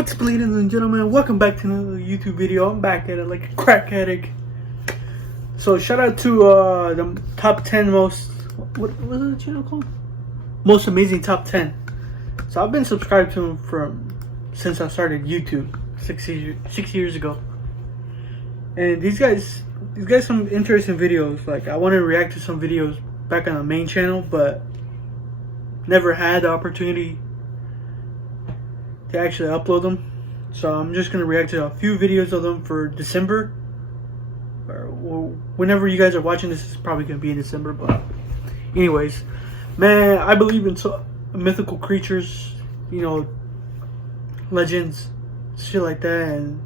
What's up, ladies and gentlemen? Welcome back to another YouTube video. I'm back at it like a crack addict. So shout out to the top 10 most, what was the channel called? Most amazing top 10. So I've been subscribed to them since I started YouTube 6 years ago. And these guys some interesting videos. Like, I want to react to some videos back on the main channel, but never had the opportunity to actually upload them. So I'm just gonna react to a few videos of them for December, or whenever you guys are watching this. Is probably gonna be in December. But anyways, man, I believe in mythical creatures, you know, legends, shit like that, and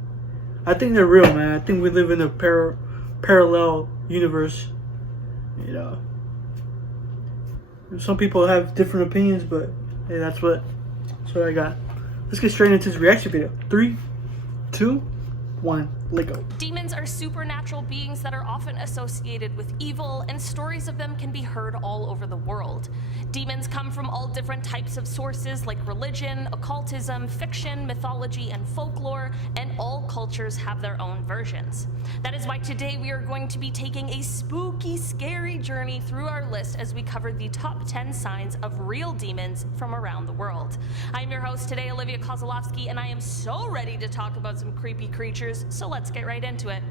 I think they're real, man. I think we live in a parallel universe. You know, some people have different opinions, but hey, that's what I got. Let's get straight into this reaction video. 3, 2, 1, let go. Demons are supernatural beings that are often associated with evil, and stories of them can be heard all over the world. Demons come from all different types of sources like religion, occultism, fiction, mythology, and folklore, and all cultures have their own versions. That is why today we are going to be taking a spooky, scary journey through our list as we cover the top 10 signs of real demons from around the world. I'm your host today, Olivia Kozolowski, and I am so ready to talk about some creepy creatures, so let's get right into it.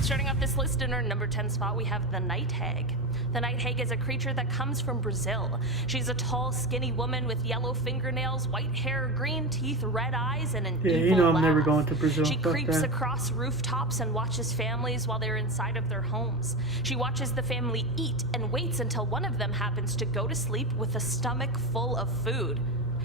Starting off this list in our number 10 spot, we have the night hag. The night hag is a creature that comes from Brazil. She's a tall, skinny woman with yellow fingernails, white hair, green teeth, red eyes, and an evil you know I'm laugh. never going to Brazil. She creeps across rooftops and watches families while they're inside of their homes. She watches the family eat and waits until one of them happens to go to sleep with a stomach full of food.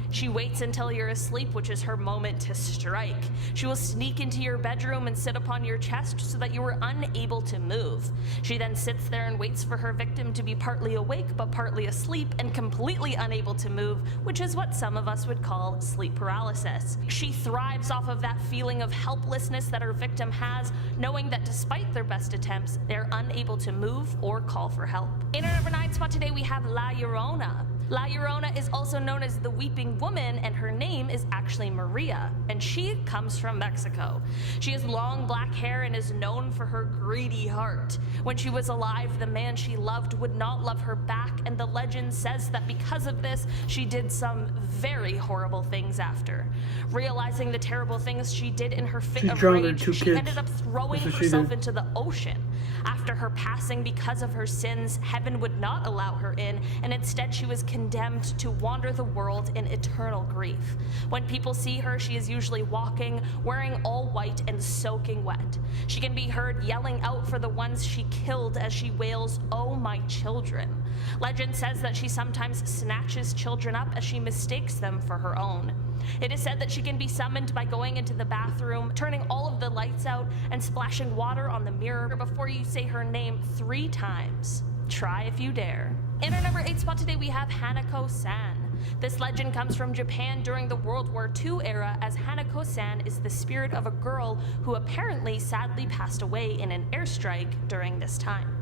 She waits until you're asleep, which is her moment to strike. She will sneak into your bedroom and sit upon your chest so that you are unable to move. She then sits there and waits for her victim to be partly awake but partly asleep and completely unable to move, which is what some of us would call sleep paralysis. She thrives off of that feeling of helplessness that her victim has, knowing that despite their best attempts, they're unable to move or call for help. In our number 9 spot today, we have La Llorona. La Llorona is also known as the Weeping Woman, and her name is actually Maria, and she comes from Mexico. She has long black hair and is known for her greedy heart. When she was alive, the man she loved would not love her back, and the legend says that because of this, she did some very horrible things after. Realizing the terrible things she did in her fit of rage, she ended up throwing herself into the ocean. After her passing, because of her sins, heaven would not allow her in, and instead she was condemned to wander the world in eternal grief. When people see her, she is usually walking, wearing all white and soaking wet. She can be heard yelling out for the ones she killed as she wails, "Oh, my children." Legend says that she sometimes snatches children up as she mistakes them for her own. It is said that she can be summoned by going into the bathroom, turning all of the lights out, and splashing water on the mirror before you say her name 3 times. Try if you dare. In our number 8 spot today, we have Hanako-san. This legend comes from Japan during the World War II era, as Hanako-san is the spirit of a girl who apparently sadly passed away in an airstrike during this time.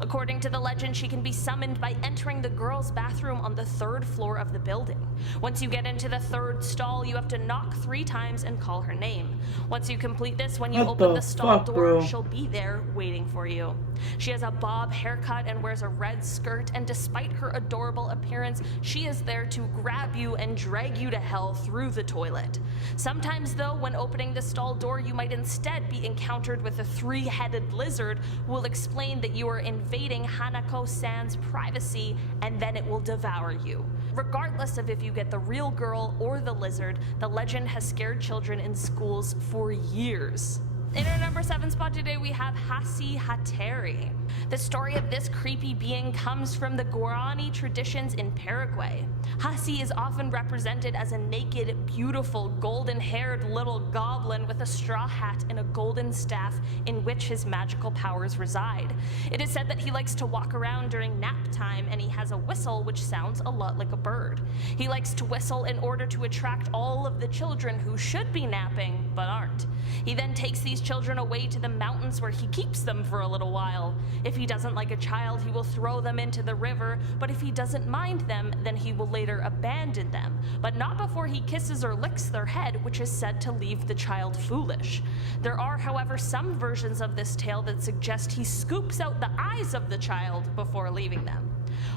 According to the legend, she can be summoned by entering the girls' bathroom on the 3rd floor of the building. Once you get into the 3rd stall, you have to knock 3 times and call her name. Once you complete this, when you open the stall door, she'll be there waiting for you. She has a bob haircut and wears a red skirt, and despite her adorable appearance, she is there to grab you and drag you to hell through the toilet. Sometimes, though, when opening the stall door, you might instead be encountered with a 3-headed lizard who will explain that you are invading Hanako-san's privacy, and then it will devour you. Regardless of if you get the real girl or the lizard, the legend has scared children in schools for years. In our number 7 spot today, we have Hasi Hateri. The story of this creepy being comes from the Guarani traditions in Paraguay. Hasi is often represented as a naked, beautiful, golden-haired little goblin with a straw hat and a golden staff in which his magical powers reside. It is said that he likes to walk around during nap time, and he has a whistle which sounds a lot like a bird. He likes to whistle in order to attract all of the children who should be napping but aren't. He then takes these children away to the mountains where he keeps them for a little while. If he doesn't like a child, he will throw them into the river, but if he doesn't mind them, then he will later abandon them, but not before he kisses or licks their head, which is said to leave the child foolish. There are, however, some versions of this tale that suggest he scoops out the eyes of the child before leaving them.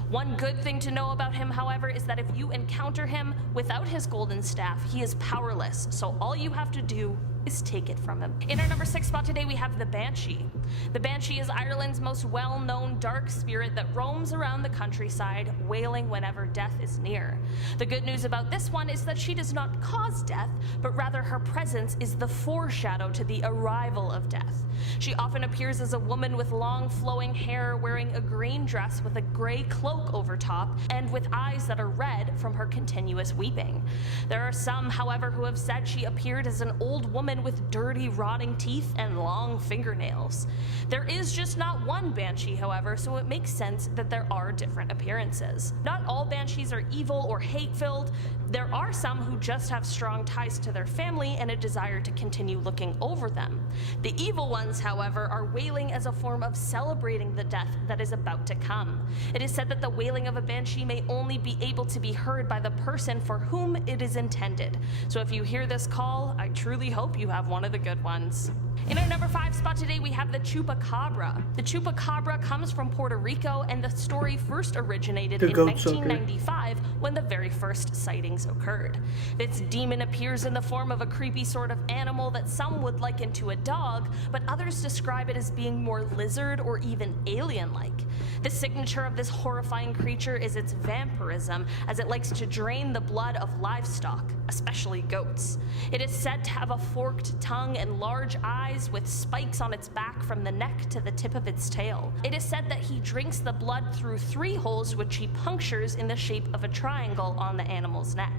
One good thing to know about him, however, is that if you encounter him without his golden staff, he is powerless, so all you have to do is take it from him. In our number 6 spot today, we have the Banshee. The Banshee is Ireland's most well-known dark spirit that roams around the countryside, wailing whenever death is near. The good news about this one is that she does not cause death, but rather her presence is the foreshadow to the arrival of death. She often appears as a woman with long flowing hair, wearing a green dress with a gray cloak over top, and with eyes that are red from her continuous weeping. There are some, however, who have said she appeared as an old woman with dirty, rotting teeth and long fingernails. There is just not one Banshee, however, so it makes sense that there are different appearances. Not all Banshees are evil or hate-filled. There are some who just have strong ties to their family and a desire to continue looking over them. The evil ones, however, are wailing as a form of celebrating the death that is about to come. It is said that the wailing of a Banshee may only be able to be heard by the person for whom it is intended. So if you hear this call, I truly hope you have one of the good ones. In our number 5 spot today, we have the Chupacabra. The Chupacabra comes from Puerto Rico, and the story first originated in 1995 when the very first sightings occurred. This demon appears in the form of a creepy sort of animal that some would liken to a dog, but others describe it as being more lizard or even alien-like. The signature of this horrifying creature is its vampirism, as it likes to drain the blood of livestock, especially goats. It is said to have a forked tongue and large eyes with spikes on its back from the neck to the tip of its tail. It is said that he drinks the blood through 3 holes which he punctures in the shape of a triangle on the animal's neck.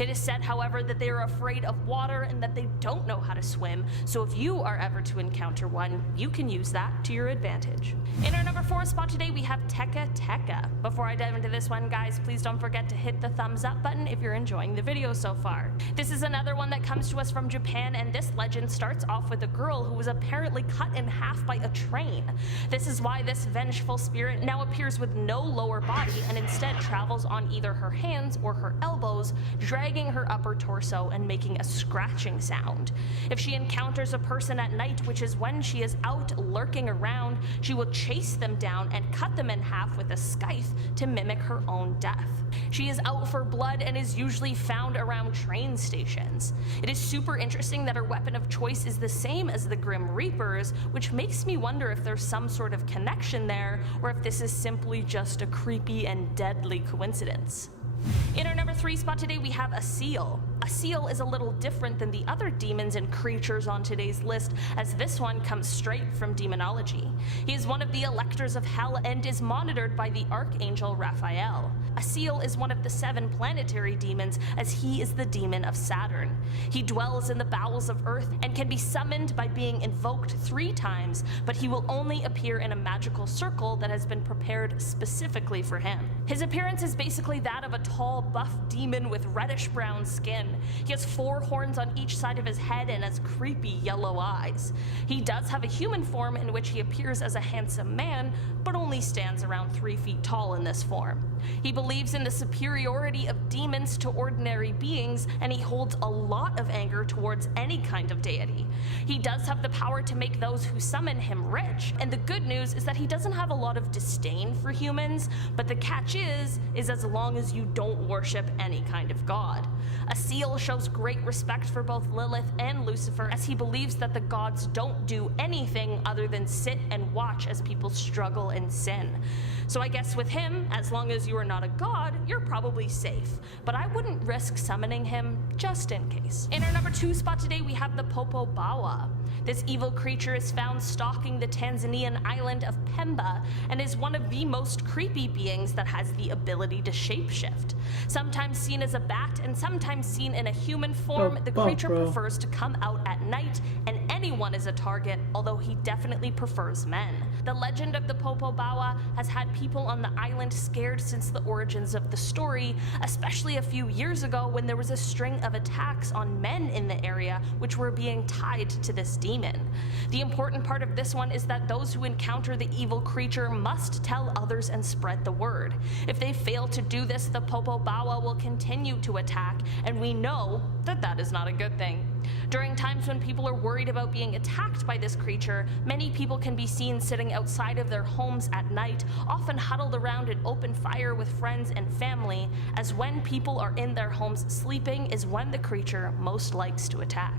It is said, however, that they are afraid of water and that they don't know how to swim, so if you are ever to encounter one, you can use that to your advantage. In our number 4 spot today, we have Teka Teka. Before I dive into this one, guys, please don't forget to hit the thumbs up button if you're enjoying the video so far. This is another one that comes to us from Japan, and this legend starts off with a girl who was apparently cut in half by a train. This is why this vengeful spirit now appears with no lower body and instead travels on either her hands or her elbows, dragging her upper torso and making a scratching sound. If she encounters a person at night, which is when she is out lurking around, she will chase them down and cut them in half with a scythe to mimic her own death. She is out for blood and is usually found around train stations. It is super interesting that her weapon of choice is the same as the Grim Reaper's, which makes me wonder if there's some sort of connection there, or if this is simply just a creepy and deadly coincidence. In our number 3 spot today, we have a seal. A seal is a little different than the other demons and creatures on today's list, as this one comes straight from demonology. He is one of the electors of hell and is monitored by the archangel Raphael. A seal is one of the 7 planetary demons, as he is the demon of Saturn. He dwells in the bowels of earth and can be summoned by being invoked 3 times, but he will only appear in a magical circle that has been prepared specifically for him. His appearance is basically that of a tall, buff demon with reddish-brown skin. He has 4 horns on each side of his head and has creepy yellow eyes. He does have a human form in which he appears as a handsome man, but only stands around 3 feet tall in this form. He believes in the superiority of demons to ordinary beings, and he holds a lot of anger towards any kind of deity. He does have the power to make those who summon him rich, and the good news is that he doesn't have a lot of disdain for humans, but the catch is as long as you don't worship any kind of god. A seal shows great respect for both Lilith and Lucifer, as he believes that the gods don't do anything other than sit and watch as people struggle and sin. So I guess with him, as long as you are not a god, you're probably safe, but I wouldn't risk summoning him just in case. In our number 2 spot today, we have the Popo Bawa. This evil creature is found stalking the Tanzanian island of Pemba and is one of the most creepy beings that has the ability to shapeshift. Sometimes seen as a bat and sometimes seen in a human form, the creature prefers to come out at night, and anyone is a target, although he definitely prefers men. The legend of the Popo Bawa has had people on the island scared since the origins of the story, especially a few years ago when there was a string of attacks on men in the area which were being tied to this demon. The important part of this one is that those who encounter the evil creature must tell others and spread the word. If they fail to do this, the Popo Bawa will continue to attack, and we know that that is not a good thing. During times when people are worried about being attacked by this creature, many people can be seen sitting outside of their homes at night, often huddled around an open fire with friends and family, as when people are in their homes sleeping is when the creature most likes to attack.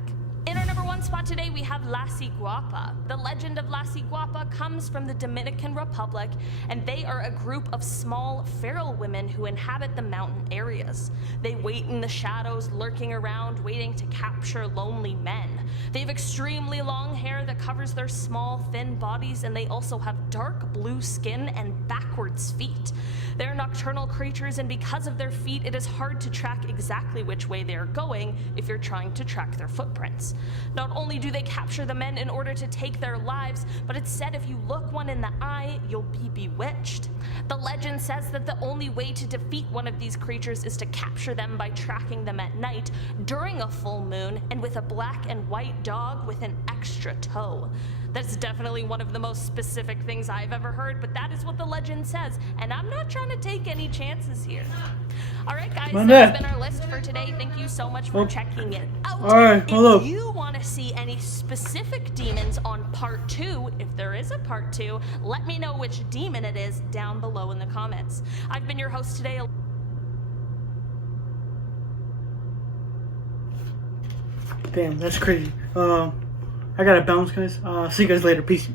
In our number 1 spot today, we have La Ciguapa. The legend of La Ciguapa comes from the Dominican Republic, and they are a group of small, feral women who inhabit the mountain areas. They wait in the shadows, lurking around, waiting to capture lonely men. They have extremely long hair that covers their small, thin bodies, and they also have dark blue skin and backwards feet. They're nocturnal creatures, and because of their feet, it is hard to track exactly which way they are going if you're trying to track their footprints. Not only do they capture the men in order to take their lives, but it's said if you look one in the eye, you'll be bewitched. The legend says that the only way to defeat one of these creatures is to capture them by tracking them at night, during a full moon, and with a black and white dog with an extra toe. That's definitely one of the most specific things I've ever heard, but that is what the legend says, and I'm not trying to take any chances here. Alright guys, that's been our list for today. Thank you so much for checking it out. Alright, hold up. If you want to see any specific demons on part 2, if there is a part 2, let me know which demon it is down below in the comments. I've been your host today. Damn, that's crazy. I gotta bounce, guys. See you guys later. Peace.